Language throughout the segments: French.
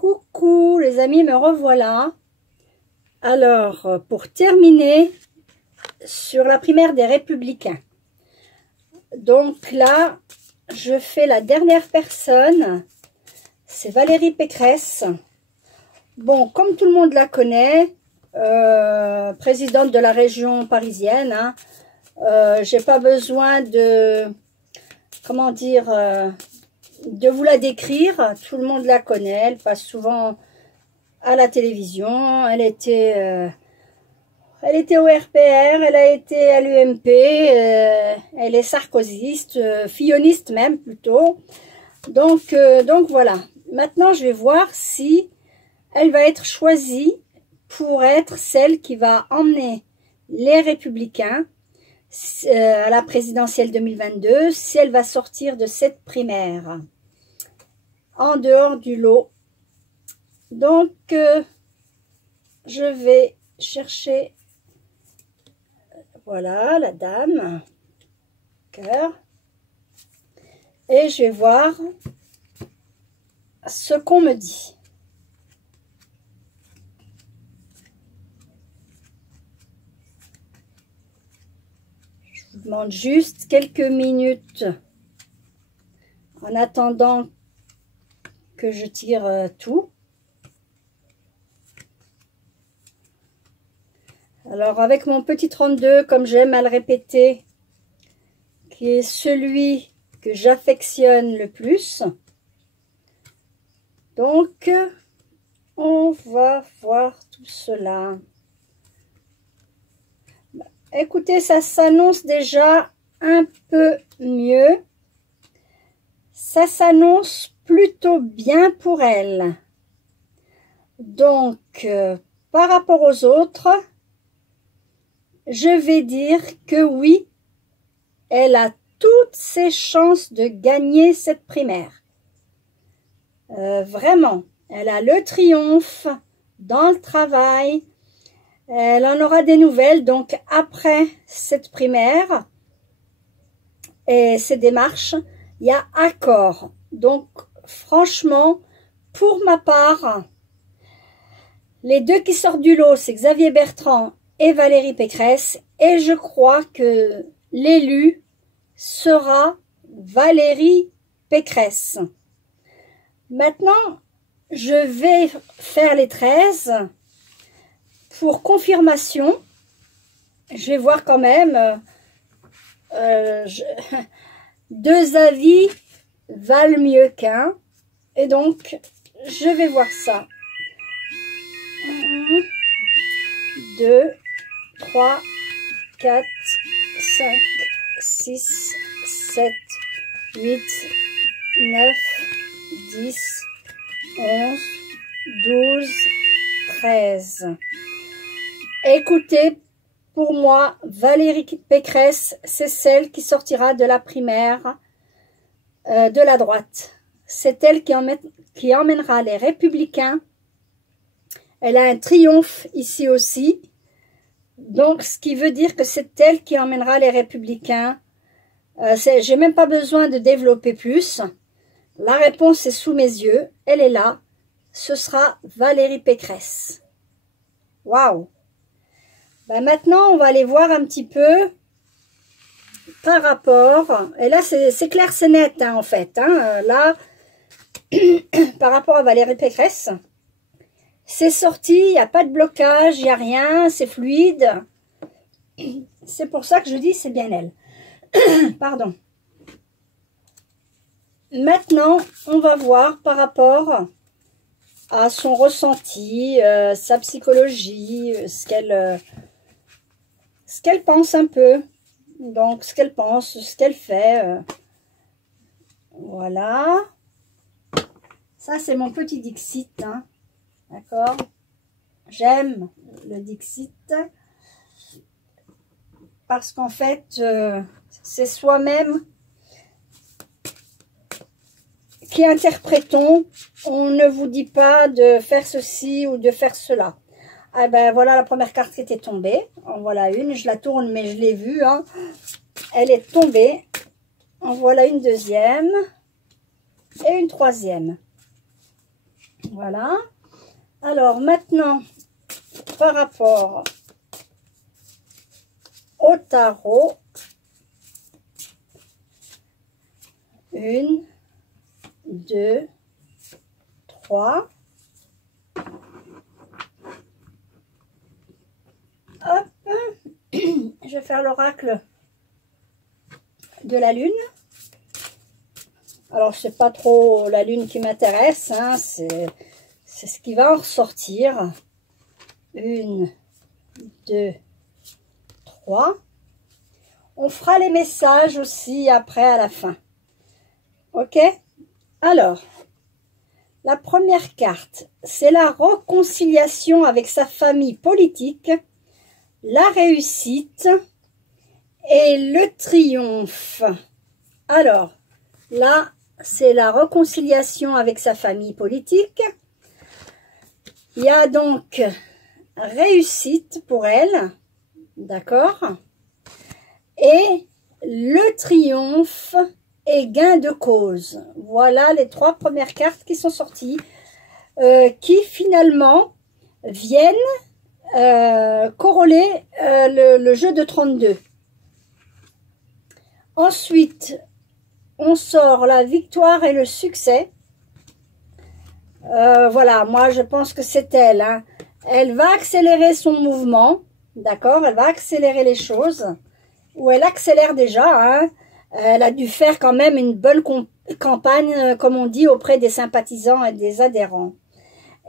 Coucou les amis, me revoilà. Alors, pour terminer sur la primaire des Républicains. Donc là, je fais la dernière personne. C'est Valérie Pécresse. Bon, comme tout le monde la connaît, présidente de la région parisienne, hein, j'ai pas besoin de, comment dire, de vous la décrire. Tout le monde la connaît, elle passe souvent à la télévision. Elle était au RPR, elle a été à l'UMP, elle est sarkozyste, filloniste même plutôt. Donc voilà. Maintenant, je vais voir si elle va être choisie pour être celle qui va emmener les Républicains à la présidentielle 2022, si elle va sortir de cette primaire en dehors du lot. Donc, je vais chercher, voilà, la dame, cœur, et je vais voir ce qu'on me dit. Je vous demande juste quelques minutes en attendant que je tire tout. Alors, avec mon petit 32, comme j'aime à le répéter, qui est celui que j'affectionne le plus. Donc, on va voir tout cela. Écoutez, ça s'annonce déjà un peu mieux. Ça s'annonce plutôt bien pour elle. Donc, par rapport aux autres, je vais dire que oui, elle a toutes ses chances de gagner cette primaire. Vraiment, elle a le triomphe dans le travail. Elle en aura des nouvelles, donc après cette primaire et ces démarches, il y a accord. Donc, franchement, pour ma part, les deux qui sortent du lot, c'est Xavier Bertrand et Valérie Pécresse, et je crois que l'élu sera Valérie Pécresse. Maintenant, je vais faire les 13 pour confirmation. Je vais voir quand même. Deux avis valent mieux qu'un. Et donc, je vais voir ça. 1, 2, 3, 4, 5, 6, 7, 8, 9, 10, 11, 12, 13. Écoutez, pour moi, Valérie Pécresse, c'est celle qui sortira de la primaire de la droite. C'est elle qui emmènera les Républicains. Elle a un triomphe ici aussi. Donc, ce qui veut dire que c'est elle qui emmènera les Républicains. J'ai même pas besoin de développer plus. La réponse est sous mes yeux. Elle est là. Ce sera Valérie Pécresse. Waouh! Ben maintenant, on va aller voir un petit peu par rapport. Et là, c'est clair, c'est net, hein, en fait. Hein, là, par rapport à Valérie Pécresse, c'est sorti, il n'y a pas de blocage, il n'y a rien, c'est fluide. C'est pour ça que je dis c'est bien elle. Pardon. Maintenant, on va voir par rapport à son ressenti, sa psychologie, ce qu'elle pense un peu. Donc, ce qu'elle pense, ce qu'elle fait. Voilà. Ça, c'est mon petit Dixit, hein. D'accord? J'aime le Dixit parce qu'en fait, c'est soi-même qui interprétons. On ne vous dit pas de faire ceci ou de faire cela. Ah ben voilà la première carte qui était tombée. En voilà une, je la tourne mais je l'ai vue, hein. Elle est tombée. En voilà une deuxième et une troisième. Voilà. Alors maintenant, par rapport au tarot, 1, 2, 3. Hop, je vais faire l'oracle de la lune. Alors, c'est pas trop la lune qui m'intéresse, hein, c'est ce qui va en ressortir. 1, 2, 3. On fera les messages aussi après à la fin. Ok? Alors, la première carte, c'est la réconciliation avec sa famille politique, la réussite et le triomphe. Alors, là, c'est la réconciliation avec sa famille politique. Il y a donc réussite pour elle, d'accord? Et le triomphe et gain de cause. Voilà les 3 premières cartes qui sont sorties, qui finalement viennent corroler le jeu de 32. Ensuite, on sort la victoire et le succès. Voilà, moi je pense que c'est elle. Hein. Elle va accélérer son mouvement, d'accord? Elle va accélérer les choses, ou elle accélère déjà. Hein. Elle a dû faire quand même une bonne campagne, comme on dit, auprès des sympathisants et des adhérents.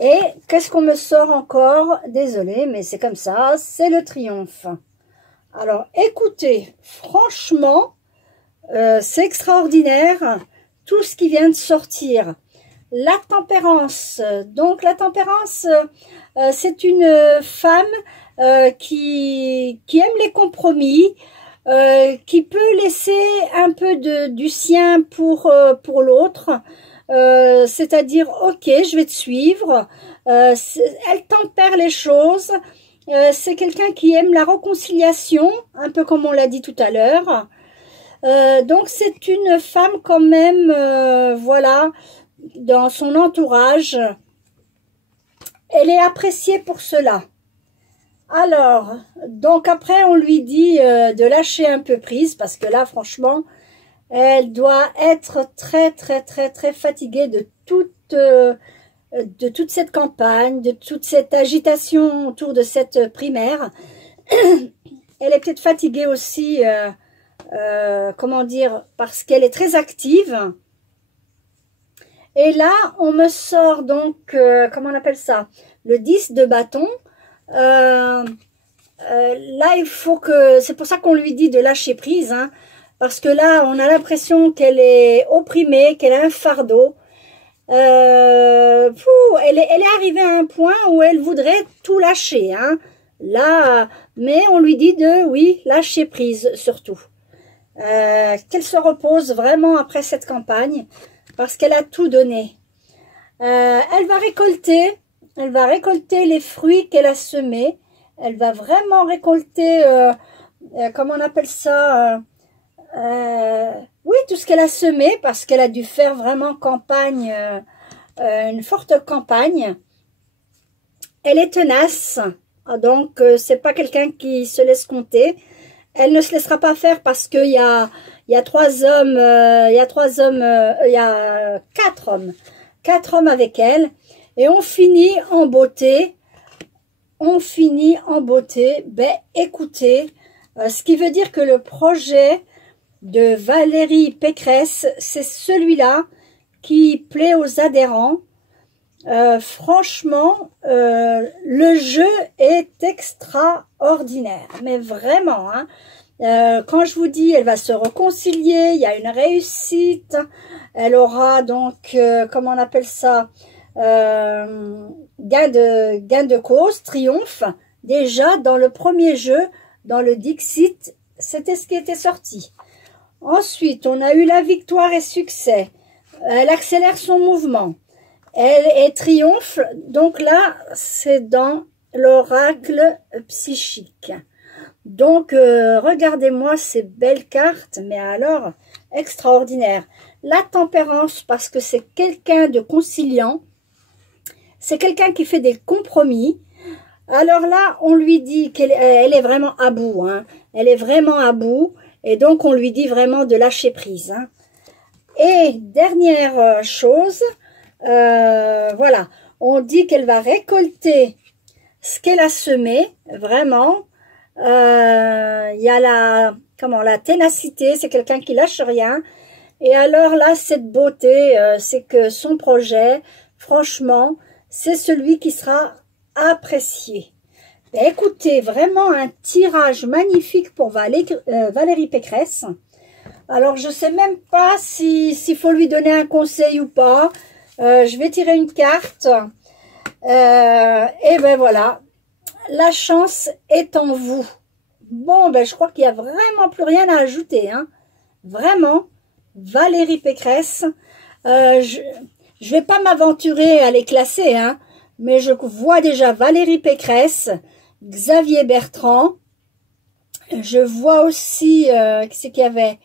Et qu'est-ce qu'on me sort encore? Désolée, mais c'est comme ça, c'est le triomphe. Alors, écoutez, franchement, c'est extraordinaire, tout ce qui vient de sortir. La tempérance. Donc, la tempérance, c'est une femme qui aime les compromis, qui peut laisser un peu du sien pour l'autre. C'est-à-dire, ok, je vais te suivre. Elle tempère les choses. C'est quelqu'un qui aime la réconciliation, un peu comme on l'a dit tout à l'heure. Donc, c'est une femme quand même, voilà, dans son entourage. Elle est appréciée pour cela. Alors, donc après, on lui dit de lâcher un peu prise, parce que là, franchement, elle doit être très, très, très, très fatiguée de toute cette campagne, de toute cette agitation autour de cette primaire. Elle est peut-être fatiguée aussi, comment dire, parce qu'elle est très active. Et là, on me sort donc, comment on appelle ça? Le 10 de bâton. Là, il faut que... C'est pour ça qu'on lui dit de lâcher prise, hein, parce que là, on a l'impression qu'elle est opprimée, qu'elle a un fardeau. Elle est arrivée à un point où elle voudrait tout lâcher, hein. Là, mais on lui dit de, oui, lâcher prise, surtout. Qu'elle se repose vraiment après cette campagne, parce qu'elle a tout donné. Elle va récolter les fruits qu'elle a semés. Elle va vraiment récolter, comment on appelle ça, oui, tout ce qu'elle a semé, parce qu'elle a dû faire vraiment campagne, une forte campagne. Elle est tenace, donc c'est pas quelqu'un qui se laisse compter. Elle ne se laissera pas faire parce qu'il y a 3 hommes, il y a 4 hommes. 4 hommes avec elle. Et on finit en beauté. Ben, écoutez, ce qui veut dire que le projet de Valérie Pécresse, c'est celui-là qui plaît aux adhérents. Franchement, le jeu est extraordinaire, mais vraiment, hein. Quand je vous dis, elle va se réconcilier, il y a une réussite, elle aura donc, comment on appelle ça, gain de cause, triomphe. Déjà, dans le premier jeu, dans le Dixit, c'était ce qui était sorti. Ensuite, on a eu la victoire et succès. Elle accélère son mouvement. Elle est triomphe, donc là, c'est dans l'oracle psychique. Donc, regardez-moi ces belles cartes, mais alors, extraordinaire. La tempérance, parce que c'est quelqu'un de conciliant. c'est quelqu'un qui fait des compromis. Alors là, on lui dit qu'elle est vraiment à bout, hein. Elle est vraiment à bout, et donc on lui dit vraiment de lâcher prise, hein. Et dernière chose, voilà, on dit qu'elle va récolter ce qu'elle a semé, vraiment. Il y a la ténacité, c'est quelqu'un qui lâche rien. Et alors là, cette beauté, c'est que son projet, franchement, c'est celui qui sera apprécié. Ben, écoutez, vraiment un tirage magnifique pour Valérie Pécresse. Alors, je sais même pas s'il faut lui donner un conseil ou pas. Je vais tirer une carte. Et ben voilà, la chance est en vous. Bon, ben je crois qu'il n'y a vraiment plus rien à ajouter, hein. Vraiment, Valérie Pécresse. Je vais pas m'aventurer à les classer, hein, mais je vois déjà Valérie Pécresse, Xavier Bertrand. Je vois aussi, qui c'est qu'il y avait?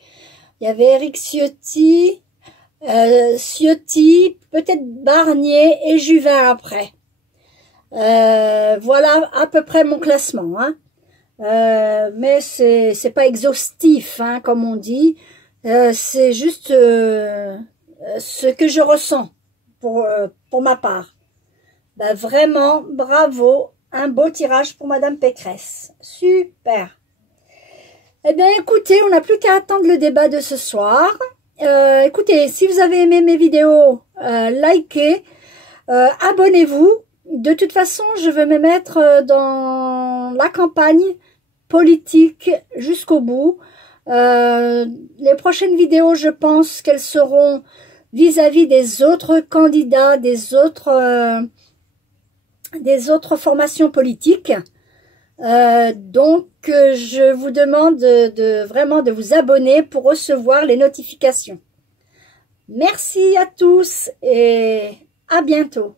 Il y avait Éric Ciotti, peut-être Barnier et Juvin après. Voilà à peu près mon classement, hein. Mais c'est pas exhaustif, hein, comme on dit. C'est juste ce que je ressens pour ma part. Ben, vraiment, bravo, un beau tirage pour Madame Pécresse. Super. Eh bien, écoutez, on n'a plus qu'à attendre le débat de ce soir. Écoutez, si vous avez aimé mes vidéos, likez, abonnez-vous. De toute façon, je veux me mettre dans la campagne politique jusqu'au bout. Les prochaines vidéos, je pense qu'elles seront vis-à-vis des autres candidats, des autres formations politiques. Donc, je vous demande vraiment de vous abonner pour recevoir les notifications. Merci à tous et à bientôt.